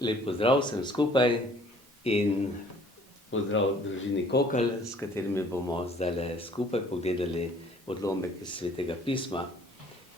Lep pozdrav vsem skupaj in pozdrav družini Kokelj, s katerimi bomo zdaj skupaj pogledali odlomek iz Svetega pisma.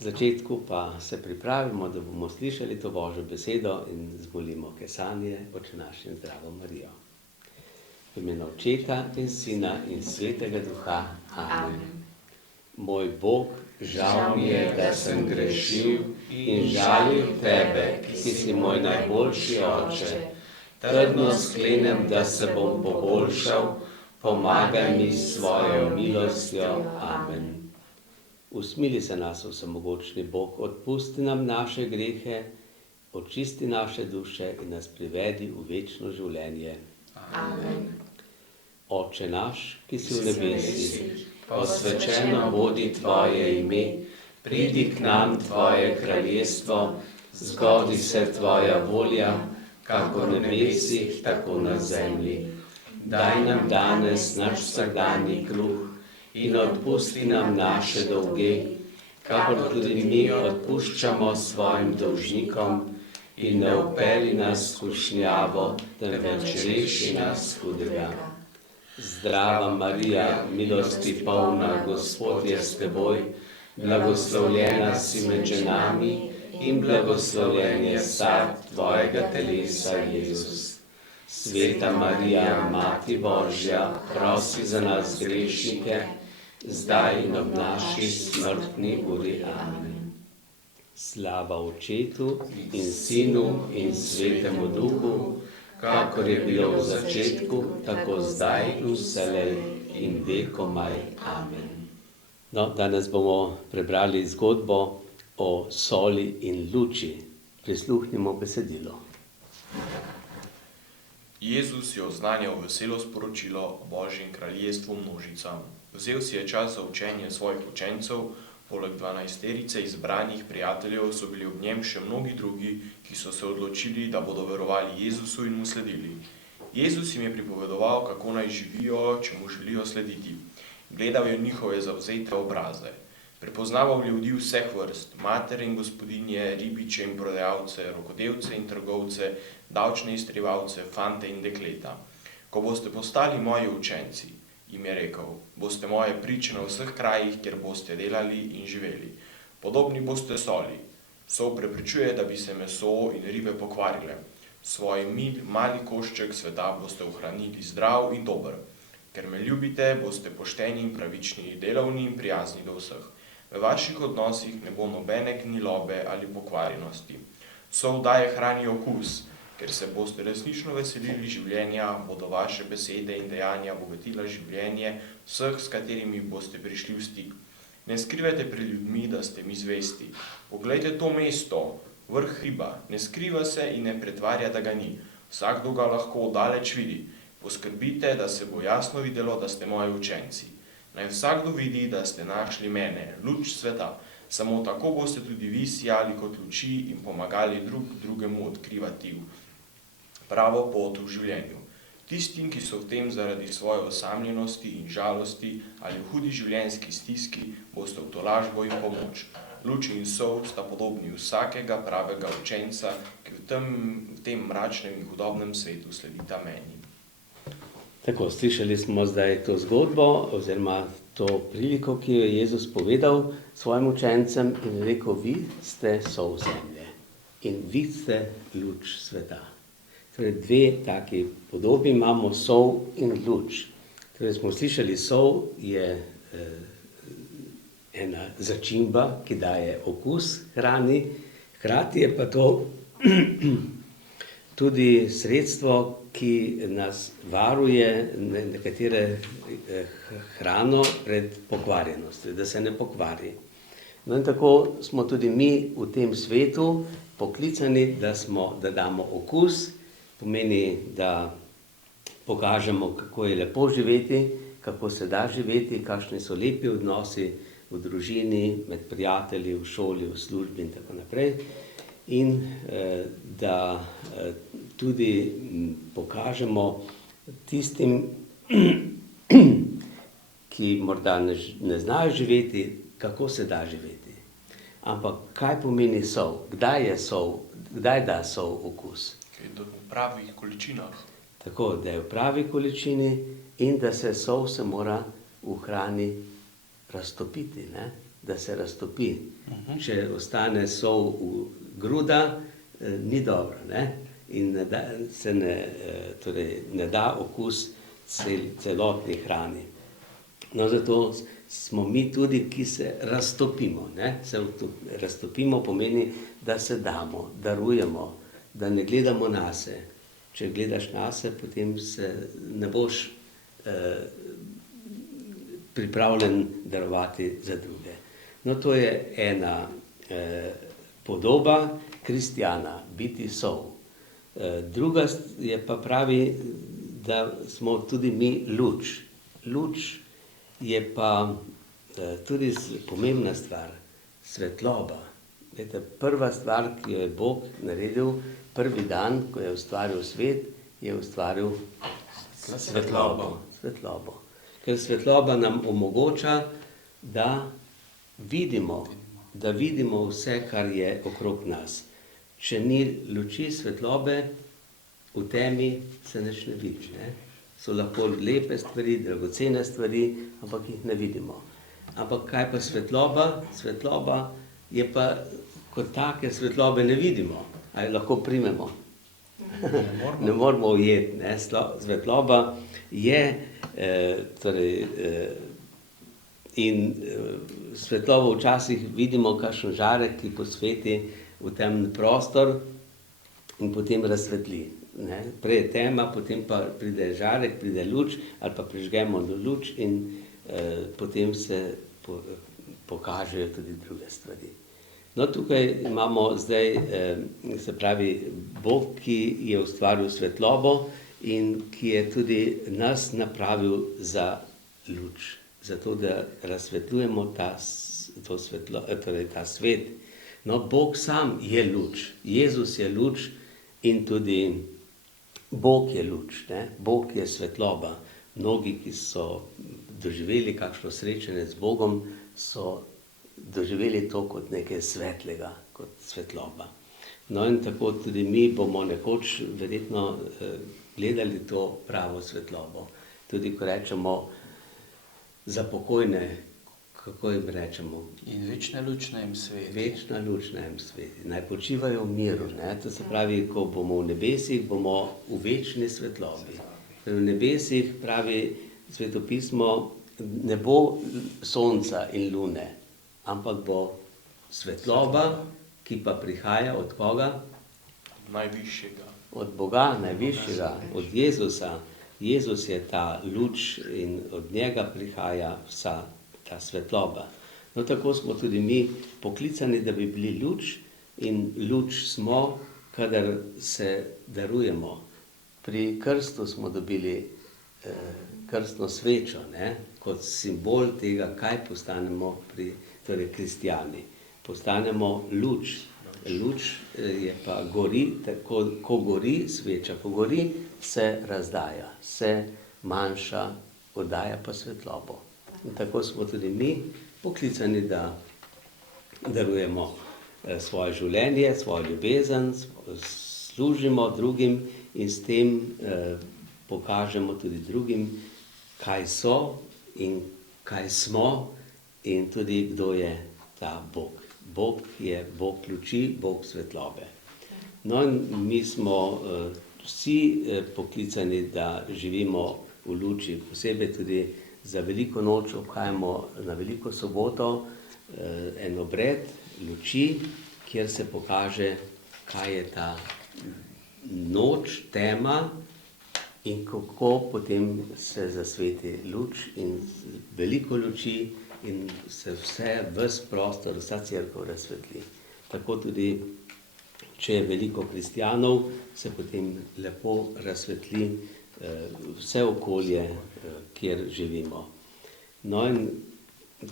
V začetku pa se pripravimo, da bomo slišali to Božjo besedo in zmolimo kesanje Oče naš in Zdravo Marijo. V imenu Očeta in Sina in Svetega Duha. Amen. Moj Bog, žal mi je, da sem grešil in žalil tebe, ki si moj najboljši oče. Trdno sklenem, da se bom poboljšal, pomagaj mi s svojo milostjo. Amen. Usmili se nas, vsemogočni Bog, odpusti nam naše grehe, očisti naše duše in nas privedi v večno življenje. Amen. Oče naš, ki si v nebesih, posvečeno bodi tvoje ime, pridi k nam tvoje kraljestvo, zgodi se tvoja volja, kako na nebesih, tako na zemlji. Daj nam danes naš vsakdanji kruh in odpusti nam naše dolge, kakor tudi mi odpuščamo svojim dolžnikom, in ne vpelji nas v skušnjavo, temveč reši nas hudega. Zdrava Marija, milosti polna, Gospod je s teboj, blagoslovljena si med ženami in blagoslovljen je sad tvojega telesa, Jezus. Sveta Marija, Mati Božja, prosi za nas grešnike, zdaj in ob naši smrtni uri. Amen. Slava Očetu in Sinu in Svetemu Duhu, kakor je bilo v začetku, tako zdaj in vselej in vekomaj. Amen. No, danes bomo prebrali zgodbo o soli in luči. Prisluhnimo besedilo. Jezus je oznanjal veselo sporočilo o Božjem kraljestvu množicam. Vzel si je čas za učenje svojih učencev, poleg 12 izbranih prijateljev so bili ob njem še mnogi drugi, ki so se odločili, da bodo verovali Jezusu in mu sledili. Jezus jim je pripovedoval, kako naj živijo, če mu želijo slediti. Gledal je njihove zavzete obraze. Prepoznaval ljudi vseh vrst, matere in gospodinje, ribiče in prodajalce, rokodelce in trgovce, davčne izterjevalce, fante in dekleta. Ko boste postali moji učenci, jim je rekel, boste moje priče na vseh krajih, kjer boste delali in živeli. Podobni boste soli. Sol preprečuje, da bi se meso in ribe pokvarile. Svoj mali košček sveta boste ohranili zdrav in dober. Ker me ljubite, boste pošteni in pravični, delavni in prijazni do vseh. V vaših odnosih ne bo nobene gnilobe ali pokvarjenosti. Sol daje hrani okus. Ker se boste resnično veselili življenja, bodo vaše besede in dejanja bogatila življenje vseh, s katerimi boste prišli v stik. Ne skrivajte pred ljudmi, da ste mi zvesti. Poglejte to mesto, vrh hriba, ne skriva se in ne pretvarja, da ga ni. Vsakdo ga lahko oddaleč vidi. Poskrbite, da se bo jasno videlo, da ste moji učenci. Naj vsakdo vidi, da ste našli mene, luč sveta. Samo tako boste tudi vi sijali kot luči in pomagali drugemu odkrivati pravo pot v življenju. Tistim, ki so v tem zaradi svoje osamljenosti in žalosti ali v hudi življenjski stiski, boste v tolažbo in pomoč. Luč in sol sta podobni vsakega pravega učenca, ki v tem mračnem in hudobnem svetu sledita meni. Tako, slišali smo zdaj to zgodbo oziroma to priliko, ki jo je Jezus povedal svojim učencem in rekel, vi ste sol zemlje in vi ste luč sveta. Torej, dve taki podobi imamo, sol in luč. Torej, smo slišali, sol je ena začimba, ki daje okus hrani, hkrati je pa to tudi sredstvo, ki nas varuje nekatere hrano pred pokvarjenostjo, da se ne pokvari. No in tako smo tudi mi v tem svetu poklicani, da damo okus, pomeni, da pokažemo, kako je lepo živeti, kako se da živeti, kakšni so lepi odnosi v družini, med prijatelji, v šoli, v službi in tako naprej. In da tudi pokažemo tistim, ki morda ne znajo živeti, kako se da živeti. Ampak kaj pomeni sol? Kdaj je sol? Kdaj da sol okus? v pravih količinah. Tako, da je v pravi količini in da se sol se mora v hrani raztopiti, ne? Da se raztopi. Če ostane sol v gruda, ni dobro, ne? In ne da okus celotni hrani. No, zato smo mi tudi, ki se raztopimo, ne? Raztopimo pomeni, da se damo, darujemo, da ne gledamo nase. Če gledaš nase, potem se ne boš pripravljen darovati za druge. No, to je ena podoba kristjana, biti sol. Druga je pa pravi, da smo tudi mi luč. Luč je pa tudi pomembna stvar, svetloba. Vete, prva stvar, ki jo je Bog naredil, prvi dan, ko je ustvaril svet, je ustvaril svetlobo. Ker svetloba nam omogoča, da vidimo vse, kar je okrog nas. Če ni luči svetlobe, v temi se nič ne vidi, ne? So lahko lepe stvari, dragocene stvari, ampak jih ne vidimo. Ampak kaj pa svetloba? Svetloba je pa, kot take svetlobe ne vidimo. A jo lahko primemo? Ne moramo ujeti, ne? Svetloba je, in svetlobo včasih vidimo, kakšen žarek, ki posveti v temen prostor in potem razsvetli. Ne? Prej je tema, potem pa pride žarek, pride luč, ali pa prižgemo luč in potem se pokažejo tudi druge stvari. No, tukaj imamo zdaj, se pravi, Bog, ki je ustvaril svetlobo in ki je tudi nas napravil za luč, zato da razsvetljujemo ta svet. No, Bog sam je luč, Jezus je luč in tudi Bog je luč, ne? Bog je svetloba. Mnogi, ki so doživeli kakšno srečanje z Bogom, so doživeli to kot nekaj svetlega, kot svetloba. No, in tako tudi mi bomo nekoč verjetno gledali to pravo svetlobo. Tudi ko rečemo za pokojne, kako jim rečemo? In večna luč naj jim sveti. Večna luč naj jim sveti. Naj počivajo v miru, ne? To se pravi, ko bomo v nebesih, bomo v večni svetlobi. V nebesih, pravi svetopismo, ne bo sonca in lune, ampak bo svetloba, ki pa prihaja od koga? Najvišjega. Od Boga, najvišjega, od Jezusa. Jezus je ta luč in od njega prihaja vsa ta svetloba. No, tako smo tudi mi poklicani, da bi bili luč, in luč smo, kadar se darujemo. Pri krstu smo dobili krstno svečo, ne? Kot simbol tega, kaj postanemo kristjani. Postanemo luč. Luč je pa gori, ko gori sveča, ko gori, se razdaja, se manjša, oddaja pa svetlobo. In tako smo tudi mi poklicani, da darujemo svoje življenje, svojo ljubezen, služimo drugim in s tem pokažemo tudi drugim, kaj so in kaj smo in tudi kdo je ta Bog. Bog je Bog luči, Bog svetlobe. No, in mi smo vsi poklicani, da živimo v luči, posebej tudi za veliko noč obhajamo na veliko soboto en obred luči, kjer se pokaže, kaj je ta noč, tema in kako potem se zasveti luč in veliko luči in se ves prostor, vsa cerkev razsvetli. Tako tudi, če je veliko kristjanov, se potem lepo razsvetli vse okolje, kjer živimo. No, in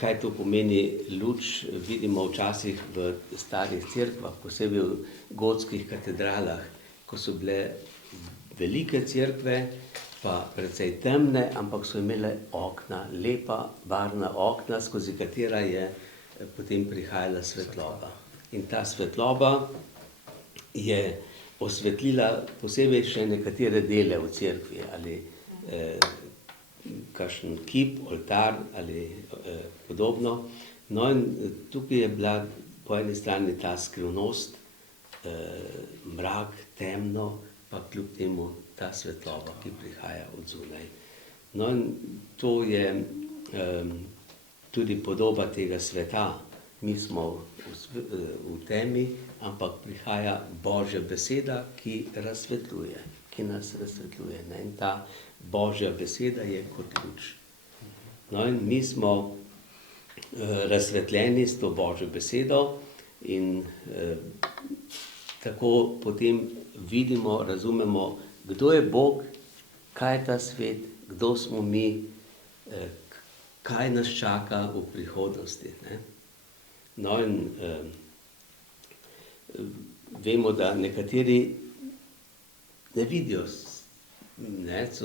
kaj to pomeni luč, vidimo včasih v starih cerkvah, posebej v gotskih katedralah, ko so bile velike cerkve, pa precej temne, ampak so imele okna, lepa, barvna okna, skozi katera je potem prihajala svetloba. In ta svetloba je osvetlila posebej še nekatere dele v cerkvi, ali kakšen kip, oltar ali podobno. No in tukaj je bila po eni strani ta skrivnost, mrak, temno, pa kljub temu ta svetloba, ki prihaja od zunaj. No in to je tudi podoba tega sveta. Mi smo v temi, ampak prihaja Božja beseda, ki razsvetljuje, ki nas razsvetljuje. In ta Božja beseda je kot luč. No in mi smo razsvetljeni s to Božjo besedo in tako potem vidimo, razumemo, kdo je Bog, kaj je ta svet, kdo smo mi, kaj nas čaka v prihodnosti. No in vemo, da nekateri ne vidijo.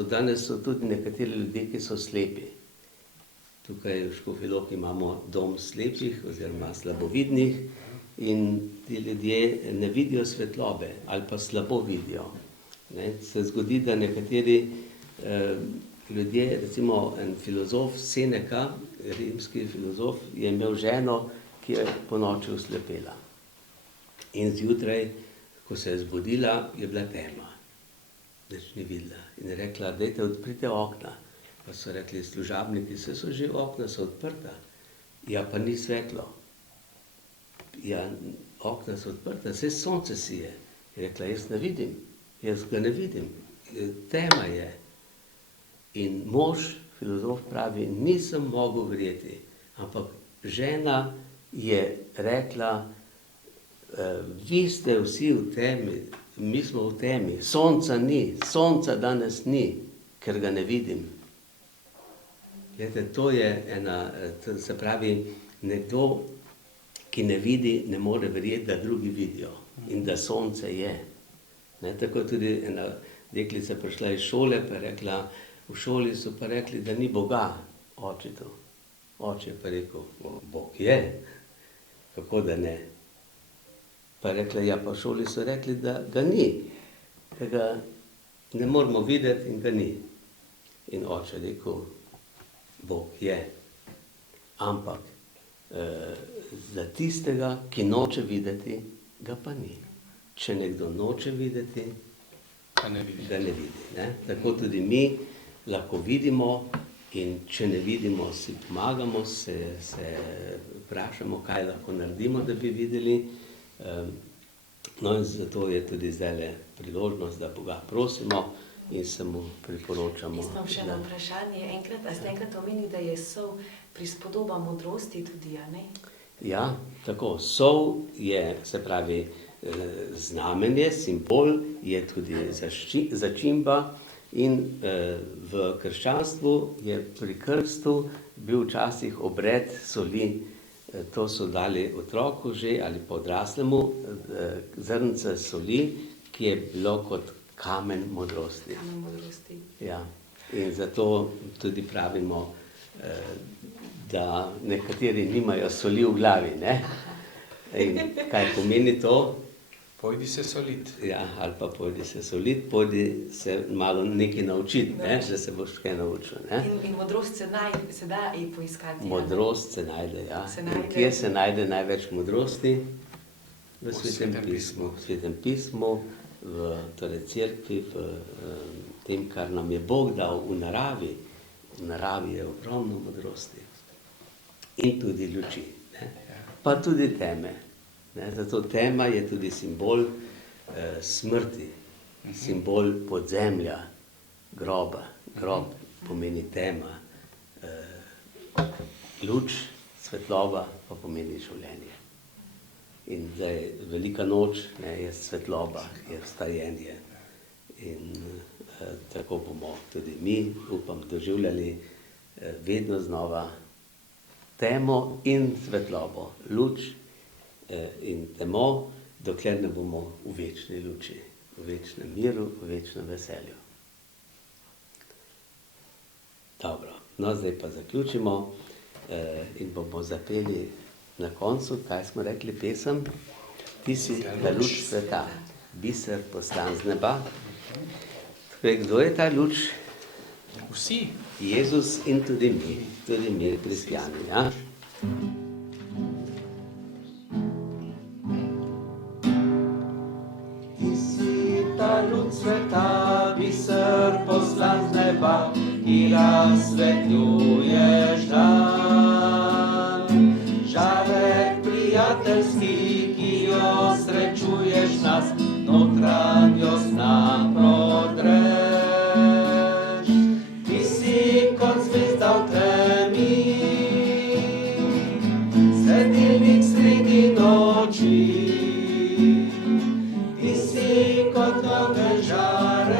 Danes so tudi nekateri ljudje, ki so slepi. Tukaj v Škofji Loki imamo dom slepih oziroma slabovidnih in ti ljudje ne vidijo svetlobe ali pa slabo vidijo. Se zgodi, da nekateri ljudje, recimo en filozof Seneca, rimski filozof, je imel ženo, ki je ponoči oslepela. In zjutraj, ko se je zbudila, je bila tema. Nič ni videla. In je rekla, dajte, odprite okna. Pa so rekli služabniki, vse so že okna, so odprta. Ja, pa ni svetlo. Ja, okna so odprta, vse sonce sije. Je rekla, jaz ne vidim, jaz ga ne vidim. Tema je. In mož, filozof pravi, nisem mogel verjeti, ampak žena je rekla, vi ste vsi v temi, mi smo v temi, sonca ni, sonca danes ni, ker ga ne vidim. Glede, to je ena, se pravi, nekdo, ki ne vidi, ne more verjeti, da drugi vidijo in da sonce je. Tako tudi ena deklica prišla iz šole, pa je rekla, v šoli so pa rekli, da ni Boga, očetu. Oče je pa rekel, Bog je, kako da ne. Pa je rekla, ja, pa v šoli so rekli, da ga ni, da ga ne moramo videti in ga ni. In oče je rekel, Bog je, ampak za tistega, ki noče videti, ga pa ni. Če nekdo noče videti, ga ne vidi. Tako tudi mi lahko vidimo in če ne vidimo, si pomagamo, se vprašamo, kaj lahko naredimo, da bi videli. No in zato je tudi zdajle priložnost, da Boga prosimo in se mu priporočamo. Jaz imam še eno vprašanje. A ste enkrat omenili, da je sol prispodoba modrosti tudi, a ne? Ja, tako. Sol je, se pravi, znamenje, simbol, je tudi začimba in v krščanstvu je pri krstu bil včasih obred soli. To so dali otroku že ali pa odraslemu zrnce soli, ki je bilo kot kamen modrosti. Kamen modrosti. Ja. In zato tudi pravimo, da nekateri nimajo soli v glavi, ne? In kaj pomeni to? Pojdi se solit. Ja, ali pa pojdi se solit, pojdi se malo nekaj naučiti, ne? Da se boš kaj naučil, ne? In modrost se da poiskati. Modrost se najde, ja. In kje se najde največ modrosti? V Svetem pismu. V Svetem pismu, v cerkvi, v tem, kar nam je Bog dal v naravi. V naravi je ogromno modrosti. In tudi luči, ne? Pa tudi teme. Zato tema je tudi simbol smrti, simbol podzemlja, groba. Grob pomeni tema, luč, svetloba pa pomeni življenje. In zdaj velika noč je svetloba, je vstajenje. In tako bomo tudi mi, upam, doživljali vedno znova temo in svetlobo, luč in temo, dokler ne bomo v večni luči, v večnem miru, v večnem veselju. Dobro, no zdaj pa zaključimo in bomo zapeli Na koncu, kaj smo rekli, pesem? Ti si ta luč sveta, biser poslan z neba. Torej, kdo je ta luč? Vsi. Jezus in tudi mi kristjani. Ja? Ti si ta luč sveta, biser poslan z neba, ki razsvetljuješ dan. Žarek prijateljski, ki jo srečuješ nas, notranjost nam prodreš. Ti si kot zvezda v temi, svetilnik sredi noči. Ti si kot ogenj žareč,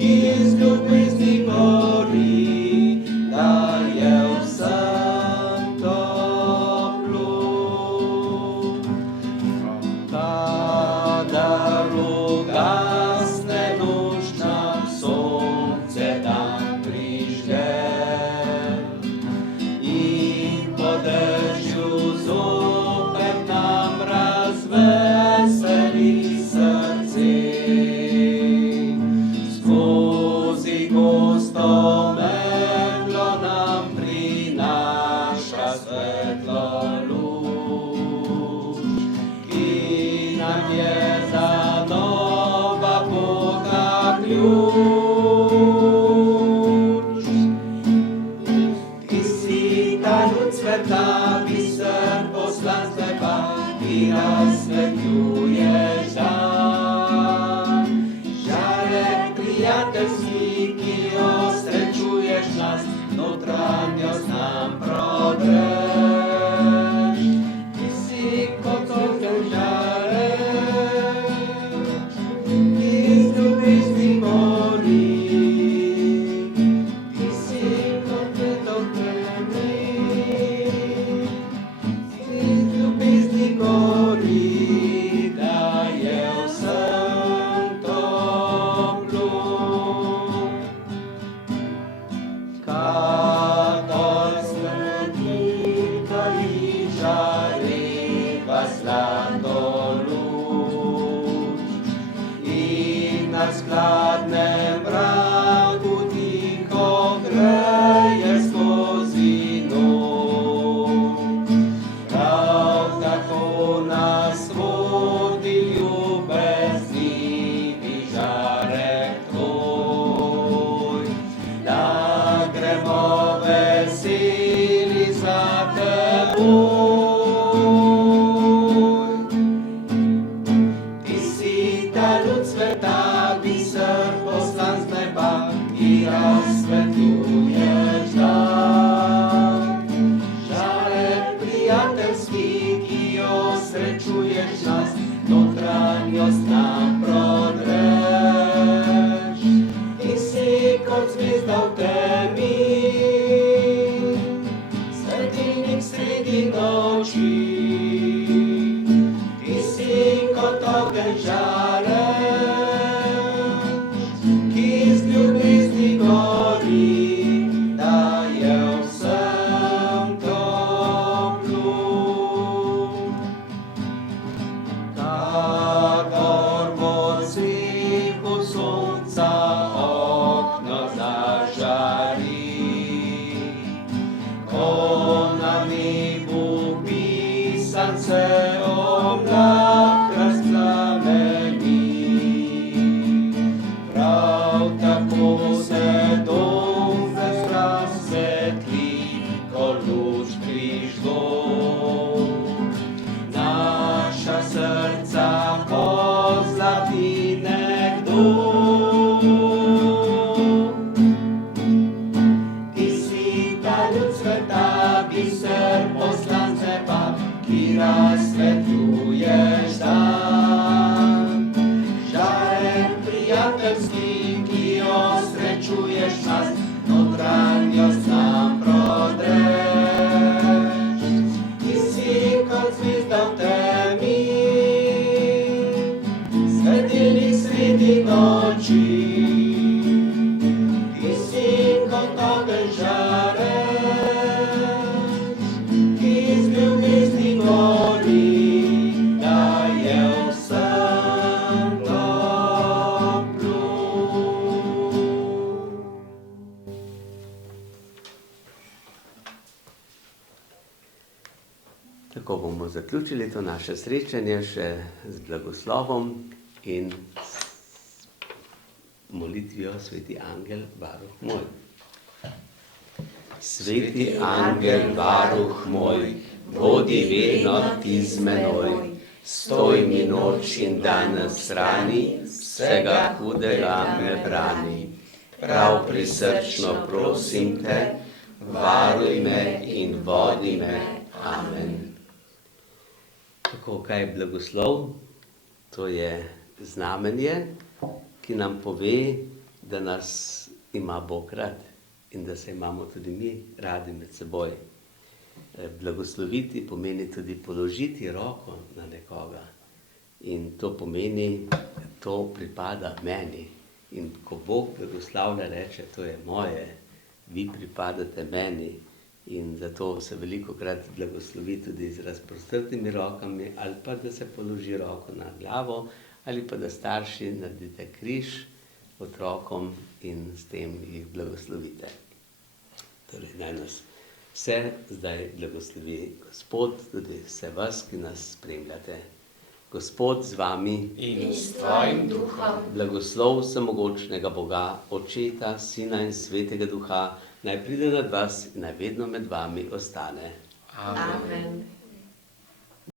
ki z ljubezni gori, daje vsem toplo. Kadar ugasne luč nam, sonce dan prižge in po dežju zopet nam razveseli srce. Skozi gosto meglo nam prinaša svetlo luč, ki nam je za nova Boga ključ. Ti si ta luč sveta, biser poslan z neba, ki razsvetljuješ dan. Žarek prijateljski, ki jo srečuješ nas, notranjost nam prodreš. Ti si kot ogenj žareč, ki z ljubezni gori. Ti si kot svetlo v temi, ki z ljubezni gori, daje vsem toplo. Kadar svetilka ji žareva zlato luč in na skladnem mraku tiho greje skozi noč. Prav tako nas vodi ljubezni žarek tvoj, da gremo veseli za teboj. Ti si ta luč sveta, biser poslan z neba, ki razsvetljuješ dan. Žarek prijateljski, ki jo srečuješ nas, notranjost nam prodreš. Ti si kot zvezda v temi, svetilnik sredi noči. Ti si kot ogenj žareč, ki z ljubezni gori, daje vsem toplo. Kadar v odsvetu sonca okno zažari, ko na nebu pisan se oblak razplameni. Prav tako se dom ves razsvetli, ko luč prižgo. Naša srca pozlati nekdo. Ti si ta luč sveta, biser poslan z neba, ki razsvetljuješ dan. Žarek prijateljski, ki jo srečuješ nas, notranjost nam prodreš. Ti si kot zvezda v temi, svetilnik sredi noči. Ti si kot ogenj žareč, Tako bomo zaključili to naše srečanje še z blagoslovom in molitvijo Sveti angel, varuh moj. Sveti angel, varuh moj, bodi vedno ti z menoj, stoj mi noč in dan na strani, vsega hudega me brani. Prav prisrčno prosim te, varuj me in vodi me. Amen. Tako, kaj je blagoslov? To je znamenje, ki nam pove, da nas ima Bog rad in da se imamo tudi mi radi med seboj. Blagosloviti pomeni tudi položiti roko na nekoga in to pomeni, da to pripada meni. In ko Bog blagoslavlja, reče, to je moje, vi pripadate meni. In zato se velikokrat blagoslovi tudi z razprostrtimi rokami, ali pa da se položi roko na glavo, ali pa da starši naredite križ otrokom in s tem jih blagoslovite. Torej, naj nas vse zdaj blagoslovi Gospod, tudi vse vas, ki nas spremljate. Gospod z vami In s tvojim duhom. Blagoslov vsemogočnega Boga, Očeta, Sina in Svetega Duha, naj pride nad vas in naj vedno med vami ostane. Amen. Amen.